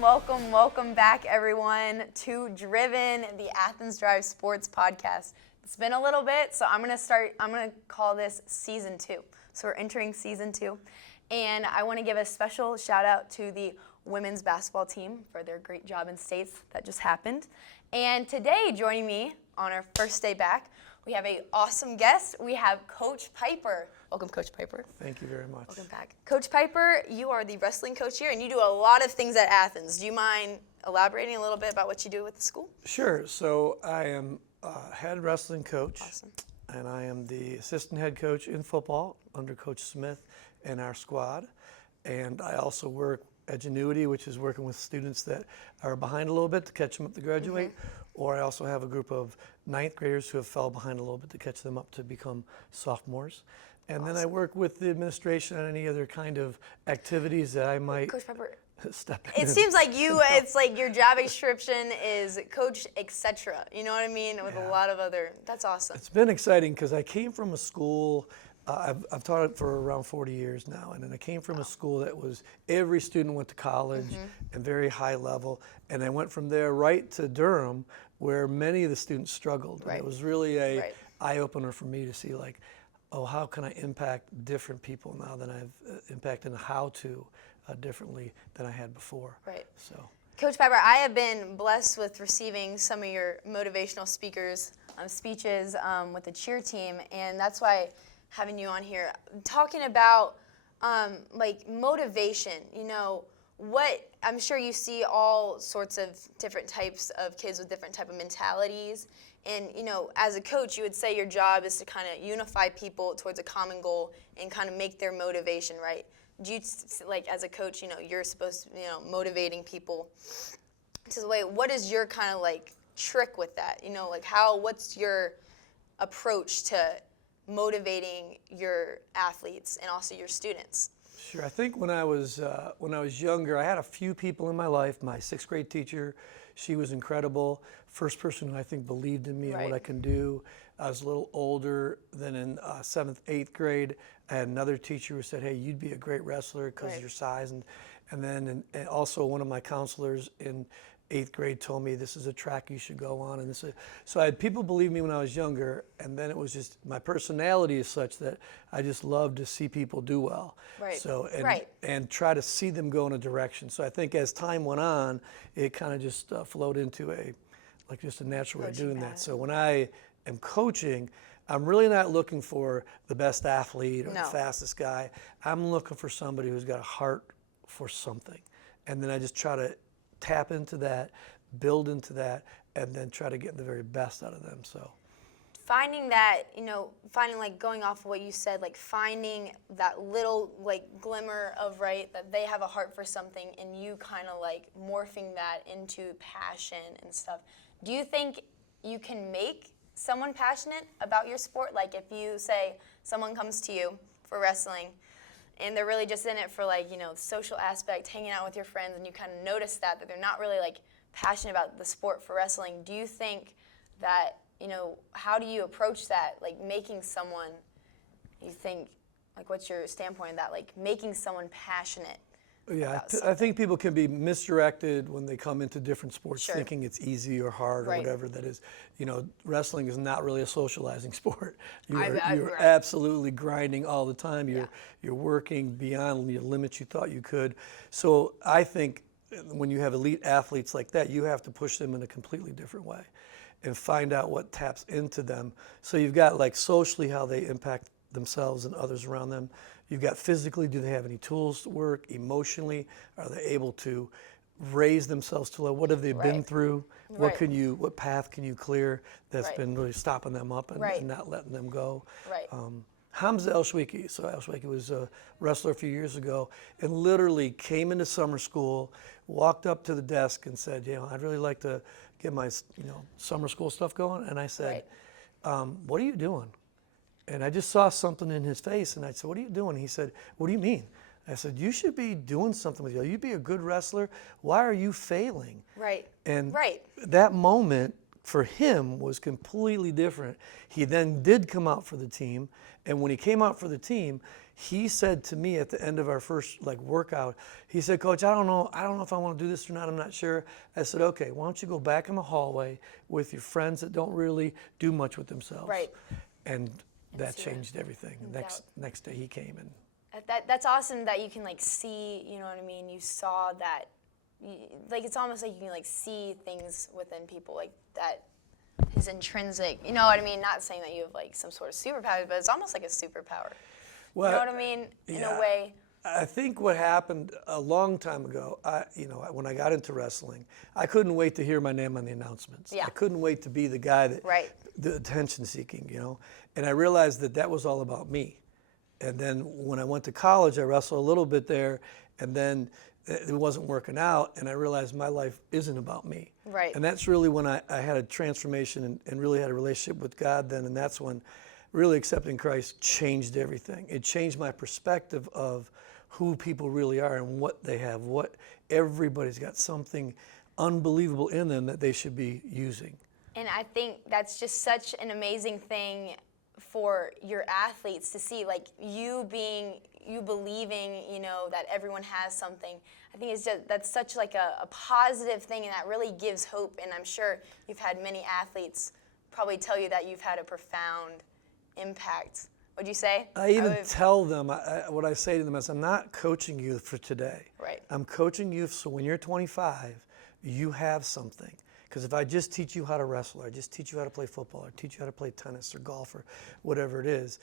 Welcome back, everyone, to Driven, the Athens Drive Sports Podcast. It's been a little bit, so I'm gonna call this Season 2. So we're entering Season 2, and I want to give a special shout out to the women's basketball team for their great job in states that just happened. And today, joining me on our first day back, we have an awesome guest. We have Coach Pyper. Welcome, Coach Pyper. Thank you very much. Welcome back. Coach Pyper, you are the wrestling coach here, and you do a lot of things at Athens. Do you mind elaborating a little bit about what you do with the school? Sure. So I am head wrestling coach. Awesome. And I am the assistant head coach in football under Coach Smith and our squad. And I also work at Genuity, which is working with students that are behind a little bit to catch them up to graduate. Or I also have a group of ninth graders who have fell behind a little bit to catch them up to become sophomores. And then I work with the administration on any other kind of activities that I might Coach Pyper, step in. it seems like it's like your job description is coach, etc. You know what I mean? With a lot of other, that's awesome. It's been exciting because I came from a school, I've taught it for around 40 years now, and then I came from a school that was, every student went to college and very high level, and I went from there right to Durham where many of the students struggled. And it was really a eye-opener for me to see, like, oh, how can I impact different people now than I've impacted how to differently than I had before. Right. So, Coach Pyper, I have been blessed with receiving some of your motivational speakers speeches with the cheer team, and that's why having you on here, talking about like motivation. You know, what I'm sure you see all sorts of different types of kids with different type of mentalities. And, you know, as a coach, you would say your job is to kind of unify people towards a common goal and kind of make their motivation, right? Do you, like, as a coach, you know, you're supposed to, you know, motivating people to the way, what is your kind of, like, trick with that? You know, like, what's your approach to motivating your athletes and also your students? sure. I think when I was younger, I had a few people in my life. My sixth grade teacher, she was incredible. First person who I think believed in me and what I can do. I was a little older than in seventh, eighth grade. I had another teacher who said, "Hey, you'd be a great wrestler because of your size." And then also one of my counselors in eighth grade told me, "This is a track you should go on." And so I had people believe me when I was younger, and then it was just my personality is such that I just love to see people do well. Right. So and try to see them go in a direction. So I think as time went on, it kind of just flowed into just a natural way of doing that. So when I am coaching, I'm really not looking for the best athlete or the fastest guy. I'm looking for somebody who's got a heart for something. And then I just try to tap into that, build into that, and then try to get the very best out of them. So finding that, finding, like, going off of what you said, like finding that little, like, glimmer of, that they have a heart for something, and you kind of like morphing that into passion and stuff. Do you think you can make someone passionate about your sport? Like, if you say someone comes to you for wrestling and they're really just in it for, like, the social aspect, hanging out with your friends, and you kind of notice that they're not really, like, passionate about the sport for wrestling, do you think that, how do you approach that, like, making someone, you think, like, what's your standpoint on that, like, making someone passionate? Yeah, I think people can be misdirected when they come into different sports thinking it's easy or hard or whatever that is. Wrestling is not really a socializing sport. You're absolutely grinding all the time. You're working beyond your limits you thought you could. So I think when you have elite athletes like that, you have to push them in a completely different way and find out what taps into them. So you've got, like, socially how they impact themselves and others around them. You've got physically, do they have any tools to work? Emotionally, are they able to raise themselves to level? What have they been through? What path can you clear that's been really stopping them up and not letting them go? Hamza El-Shwiki. So El-Shwiki was a wrestler a few years ago and literally came into summer school, walked up to the desk and said, I'd really like to get my summer school stuff going. And I said, what are you doing? And I just saw something in his face, and I said, "What are you doing?" He said, "What do you mean?" I said, "You should be doing something with you. You'd be a good wrestler. Why are you failing?" And that moment for him was completely different. He then did come out for the team, and when he came out for the team, he said to me at the end of our first workout, he said, "Coach, I don't know if I want to do this or not. I'm not sure." I said, "Okay, why don't you go back in the hallway with your friends that don't really do much with themselves?" Right. And that changed everything. Next day he came, and that's awesome that you can see, you know what I mean? You saw that, it's almost like you can see things within people that is intrinsic. You know what I mean? Not saying that you have some sort of superpower, but it's almost like a superpower. Well, you know what I mean? In a way. I think what happened a long time ago, when I got into wrestling, I couldn't wait to hear my name on the announcements. Yeah. I couldn't wait to be the guy that, the attention seeking, And I realized that was all about me. And then when I went to college, I wrestled a little bit there, and then it wasn't working out, and I realized my life isn't about me. Right. And that's really when I had a transformation and really had a relationship with God then, and that's when really accepting Christ changed everything. It changed my perspective of who people really are and what they have. Everybody's got something unbelievable in them that they should be using. And I think that's just such an amazing thing for your athletes to see, you believing, that everyone has something. I think that's such a positive thing, and that really gives hope. And I'm sure you've had many athletes probably tell you that you've had a profound impact. What'd you say? I even tell them, what I say to them is, I'm not coaching you for today. Right. I'm coaching you so when you're 25, you have something. Because if I just teach you how to wrestle, or I just teach you how to play football, or teach you how to play tennis or golf or whatever it is,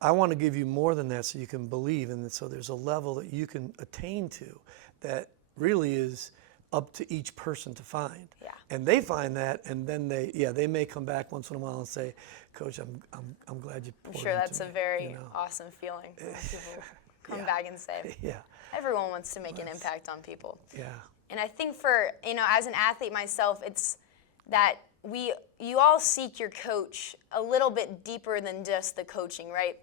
I want to give you more than that so you can believe. And so there's a level that you can attain to that really is up to each person to find. Yeah. And they find that, and then they may come back once in a while and say, "Coach, I'm glad you poured I'm sure that's into a me," very awesome feeling when people come back and say, "Yeah." Everyone wants to make an impact on people. Yeah. And I think for, as an athlete myself, it's that you all seek your coach a little bit deeper than just the coaching, right?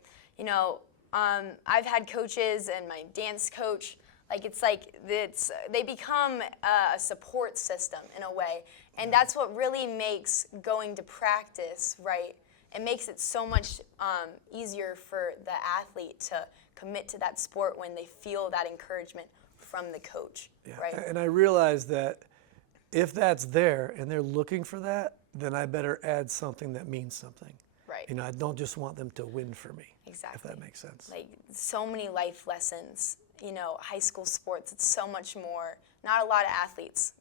I've had coaches, and my dance coach, they become a support system in a way. And that's what really makes going to practice, right? It makes it so much easier for the athlete to commit to that sport when they feel that encouragement from the coach, right? And I realize that if that's there and they're looking for that, then I better add something that means something. Right. I don't just want them to win for me. Exactly. If that makes sense. So many life lessons, high school sports, it's so much more. Not a lot of athletes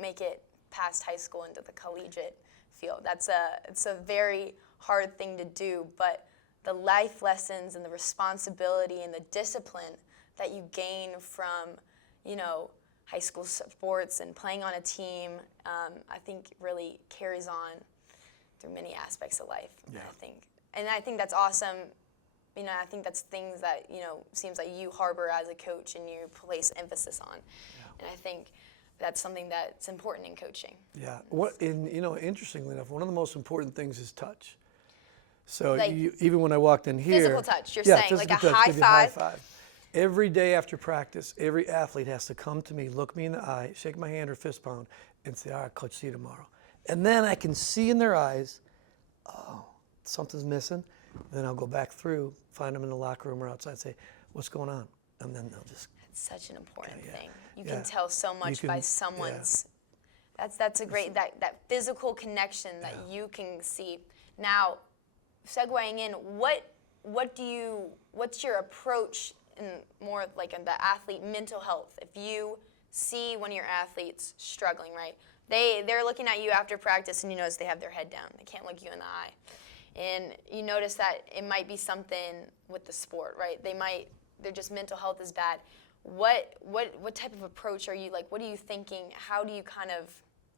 make it past high school into the collegiate field. It's a very hard thing to do, but the life lessons and the responsibility and the discipline that you gain from, high school sports and playing on a team, I think really carries on through many aspects of life. Yeah. I think that's awesome. I think that's things that, seems like you harbor as a coach and you place emphasis on. Yeah. And I think that's something that's important in coaching. Yeah. Interestingly enough, one of the most important things is touch. So even when I walked in here, physical touch. You're saying like a high five. Every day after practice, every athlete has to come to me, look me in the eye, shake my hand or fist pound, and say, "All right, coach, see you tomorrow." And then I can see in their eyes, oh, something's missing. Then I'll go back through, find them in the locker room or outside, say, "What's going on?" And then they'll just. It's such an important thing. You can tell so much by someone's. That's a great that physical connection that you can see. Now, segueing in, what's your approach in more in the athlete mental health? If you see one of your athletes struggling, right? They're looking at you after practice and you notice they have their head down. They can't look you in the eye. And you notice that it might be something with the sport, right? Their just mental health is bad. What type of approach are you what are you thinking? How do you kind of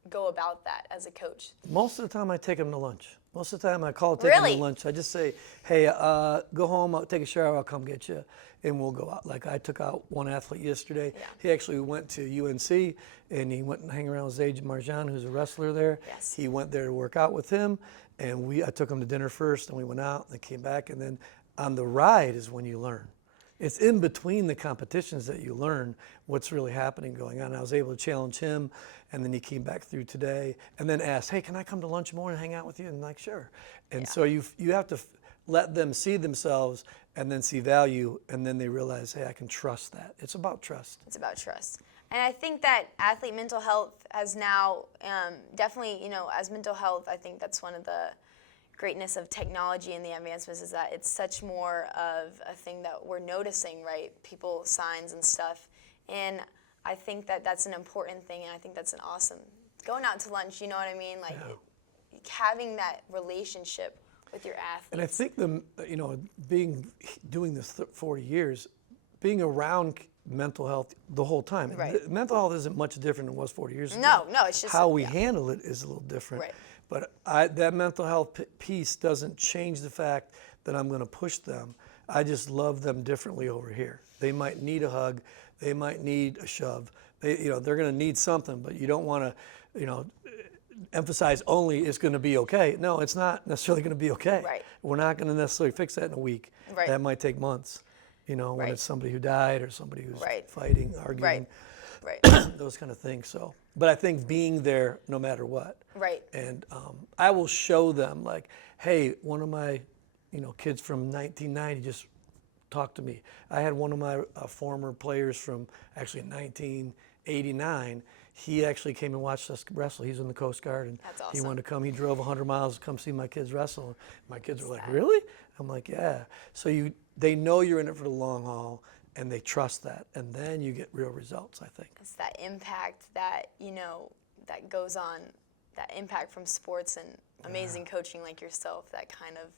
go about that as a coach? Most of the time I take them to lunch. Most of the time I call take them to lunch. I just say, "Hey, go home, I'll take a shower, I'll come get you," and we'll go out. I took out one athlete yesterday. Yeah. He actually went to UNC, and he went and hang around with Zage Marjan, who's a wrestler there. Yes. He went there to work out with him, and I took him to dinner first, and we went out, and then came back, and then on the ride is when you learn. it's in between the competitions that you learn what's really happening going on. I was able to challenge him, and then he came back through today and then asked, hey, can I come to lunch more and hang out with you? And like, sure. And so you have to let them see themselves and then see value, and then they realize, hey, I can trust that. It's about trust. It's about trust. And I think that athlete mental health has now definitely, as mental health, I think that's one of the greatness of technology and the advancements is that it's such more of a thing that we're noticing, right? People, signs and stuff. And I think that that's an important thing, and I think that's an awesome, going out to lunch, you know what I mean? Like having that relationship with your athletes. And I think doing this 40 years, being around mental health the whole time. Right. Mental health isn't much different than it was 40 years ago. No, it's just how we handle it is a little different. Right. But that mental health piece doesn't change the fact that I'm going to push them. I just love them differently over here. They might need a hug. They might need a shove. They're going to need something, but you don't want to, emphasize only it's going to be okay. No, it's not necessarily going to be okay. Right. We're not going to necessarily fix that in a week. Right. That might take months. When it's somebody who died or somebody who's fighting, arguing, those kind of things. So, but I think being there no matter what. Right. And I will show them like, hey, one of my, kids from 1990 just talked to me. I had one of my former players from actually 1989. He actually came and watched us wrestle. He's in the Coast Guard, and That's awesome. He wanted to come. He drove 100 miles to come see my kids wrestle. My kids were like, really? I'm like, yeah. So they know you're in it for the long haul, and they trust that, and then you get real results, I think. It's that impact that, that goes on, that impact from sports and amazing coaching like yourself that kind of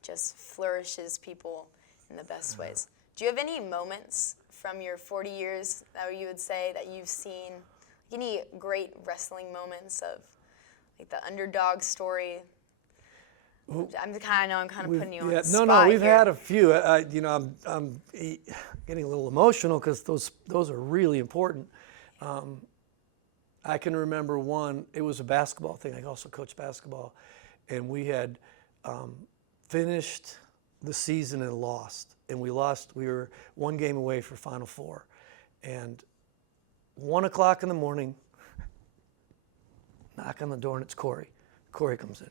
just flourishes people in the best ways. Do you have any moments from your 40 years that you would say that you've seen, any great wrestling moments of like the underdog story? I'm kind of putting you on the spot. No, we've here. had a few. I'm getting a little emotional because those are really important. I can remember one. It was a basketball thing. I also coached basketball, and we had finished the season and lost. And we lost. We were one game away for Final Four, and 1 o'clock in the morning. Knock on the door, and it's Corey. Corey comes in.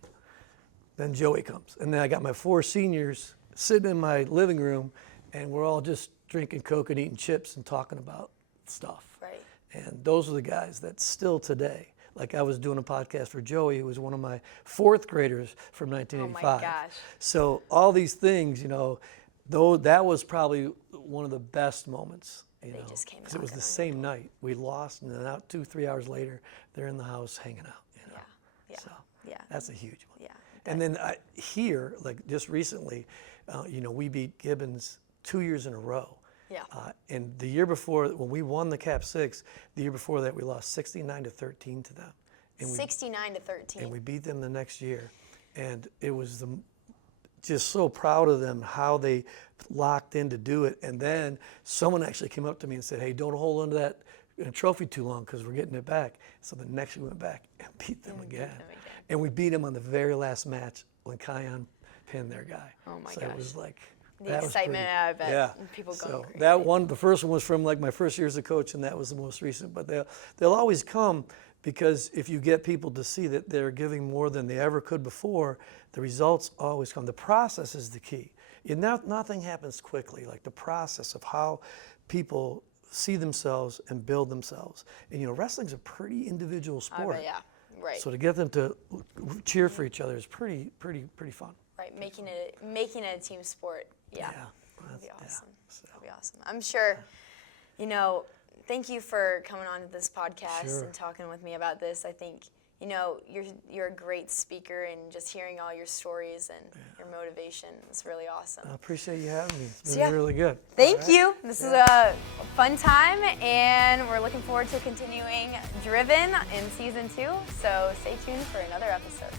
Then Joey comes. And then I got my 4 seniors sitting in my living room, and we're all just drinking Coke and eating chips and talking about stuff. Right. And those are the guys that still today, like I was doing a podcast for Joey, who was one of my 4th graders from 1985. Oh my gosh. So all these things, though that was probably one of the best moments. Just came because it was the same night. We lost, and then out 2-3 hours later, they're in the house hanging out. Yeah. So Yeah. that's a huge one. Yeah. And then here, like just recently, we beat Gibbons 2 years in a row. Yeah. And the year before, when we won the Cap 6, the year before that, we lost 69-13 to them. And 69-13. And we beat them the next year. And it was just so proud of them, how they locked in to do it. And then someone actually came up to me and said, hey, don't hold on to that trophy too long because we're getting it back. So the next year we went back and beat them again. And we beat them on the very last match when Kion pinned their guy. Oh my gosh. gosh. It was like, the excitement, I bet. Yeah. People going so crazy. that one, the first one was from like my first year as a coach, and that was the most recent. But they'll always come because if you get people to see that they're giving more than they ever could before, the results always come. The process is the key. Nothing happens quickly. Like the process of how people see themselves and build themselves. And wrestling's a pretty individual sport. Yeah, right. So to get them to cheer for each other is pretty fun. Right, making it a team sport. Yeah. That'd be awesome. So. That'd be awesome. I'm sure, thank you for coming on to this podcast and talking with me about this. I think, you're a great speaker, and just hearing all your stories and your motivation is really awesome. I appreciate you having me. It's been really good. Thank you. This is a fun time, and we're looking forward to continuing Driven in season 2. So stay tuned for another episode.